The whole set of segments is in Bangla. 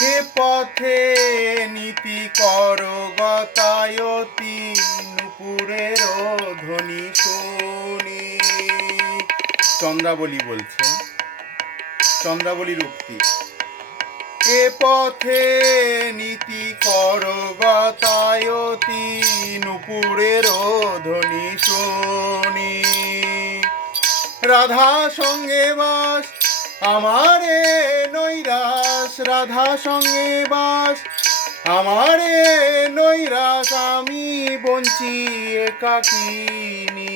হে পথে নীতি কর গতায়তি, নুপুরের ধ্বনি শুনি। চন্দ্রাবলী বলছেন চন্দ্রাবলীর উক্তি এ পথে নীতি কর গতায়তি, নুপুরের ধ্বনি শুনি। রাধা সঙ্গে বাস আমারে নৈরাস রাধা সঙ্গে বাস। আমারে নৈরাস আমি বঞ্চি একাকিনী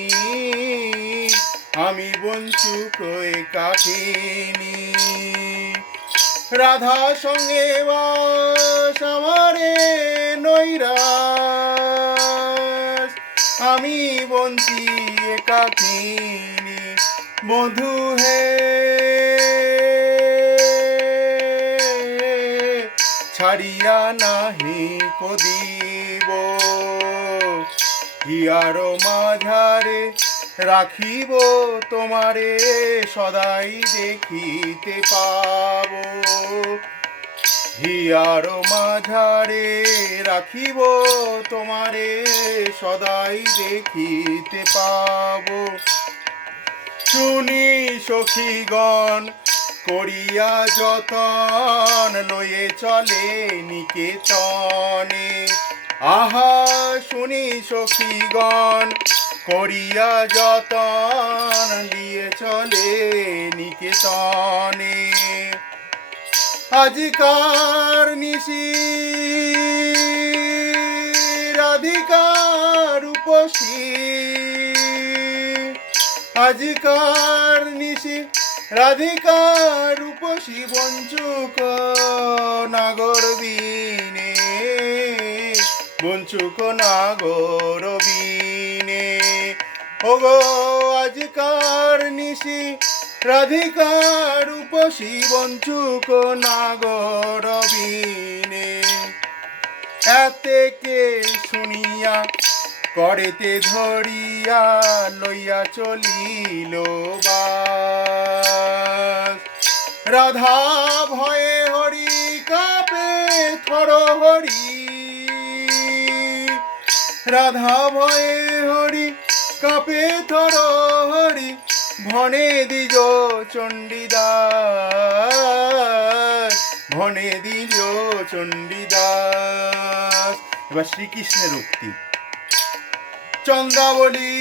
আমি বঞ্চুক একাকিনী রাধা সঙ্গে বাস, আমারে নৈরাস আমি বঞ্চি একাকিনী মধু হে ছাড়িয়া নাহি কদিব। হিয়ার মাঝারে রাখিব তোমারে, সদাই দেখিতে পাব। হিয়ার মাঝারে রাখিব তোমারে, সদাই দেখিতে পাব। শুনি সখীগণ করিয়া যতন লয়ে চলে নিকেতনে। আহা, শুনি সখীগণ, করিয়া যতন লিয়ে চলে নিকেতনে। আজিকার নিশি, রাধিকার উপসী। আজিকার নিশি রাধিকার উপসী বঞ্চুক নাগর বিনে বঞ্চুক নাগর বিনে ওগো, আজিকার নিশি রাধিকার উপসী বঞ্চুক নাগর বিনে এতেকে শুনিয়া, করেতে ধরিয়া লইয়া চলিল বাস রাধা ভয়ে হরি কাপে, থর হরি। রাধা ভয়ে হরি কাপে, থর হরি, ভনে দিজ চণ্ডীদাস, ভনে দিজ চণ্ডীদাস। এবার শ্রীকৃষ্ণের উক্তি। চন্দ্রাবলী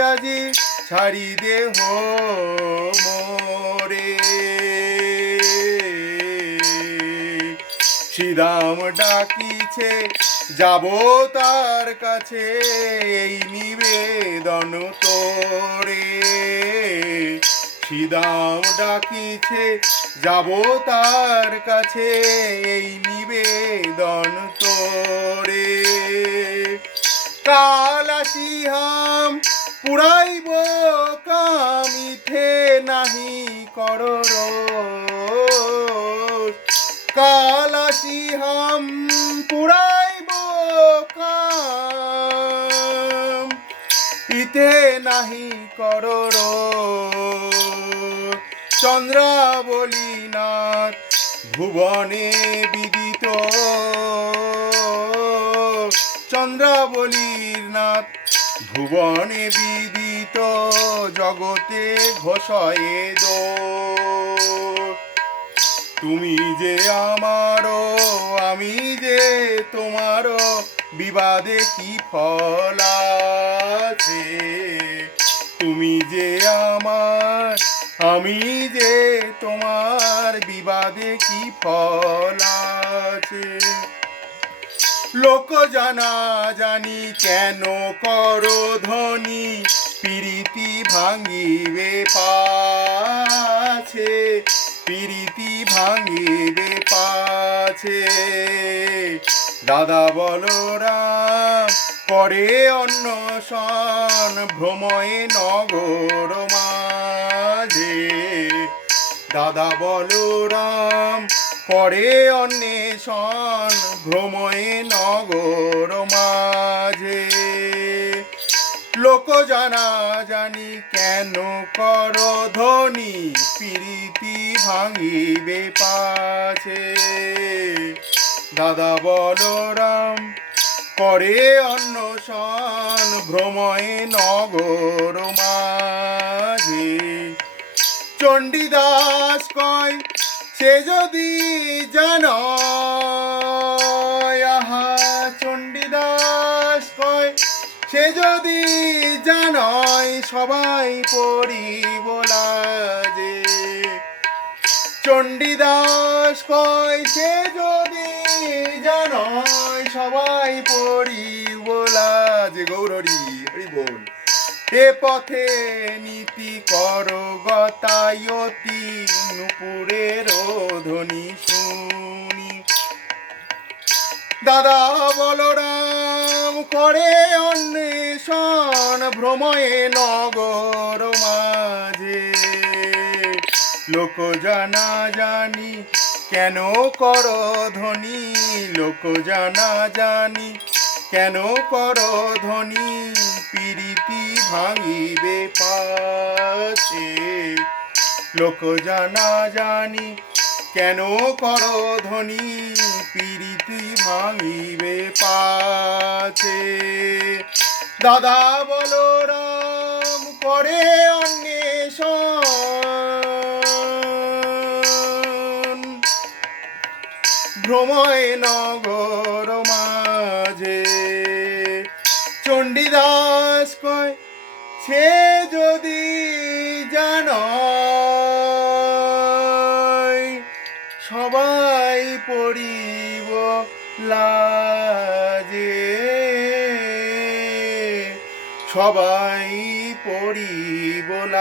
আজি ছাড়ি দেহ মোরে শ্রীরাম ডাকিছে, যাব তার কাছে এই নিবেদন তোরে শ্রীদাম ডাকিছে, যাব তার কাছে এই নিবেদন কাল আসিহাম পুরাইব কাম। ইতে নাহি কর চন্দ্রাবলীনাথ ভুবনে বিদিত। চন্দ্রাবলীর নাথ ভুবনে বিদিত। জগতে ঘোষয়ে দো। তুমি যে আমারও, আমি যে তোমারও, বিবাদে কি ফল আছে? তুমি যে আমার, আমি যে তোমার, বিবাদে কি ফল আছে? লোক জানা জানি কেন করো ধনী, প্রীতি ভাঙিবে পাছে ভাঙিবে পাছে। দাদা বলরাম করে অন্নসন ভ্রময়ে নগর মাঝে। দাদা বলরাম করে অন্বেষণ ভ্রময়ে নগর জানা জানি কেন কর ধনী প্রীতি ভাঙিবে পাছে। দাদা বলরাম, করে অন্নশন ভ্রময়ে নগর মাঝে। চণ্ডীদাস কয়, সে যদি জান যদি জানয় সবাই পড়িব লাজে। চণ্ডীদাস কয়, সে যদি জানয় সবাই পড়িব লাজে। গৌরী হরি বল। এ পথে নীতি কর গতায়তি নুপুরের ধ্বনি শুনি। দাদা বলরাম করে অন্বেষণ ভ্রময়ে নগর মাঝে। লোক জানা জানি কেন কর ধ্বনি লোক জানা জানি কেন কর ধ্বনি পিরিতি ভাঙিবে পাছে। লোক জানা জানি কেন কর ধ্বনি পিরিতি ভাঙিবে পাছে? দাদা বলরাম করে অন্বেষণ। ভ্রময় নগর মাঝে চণ্ডীদাস কয়, সে যদি সবাই পড়ি বল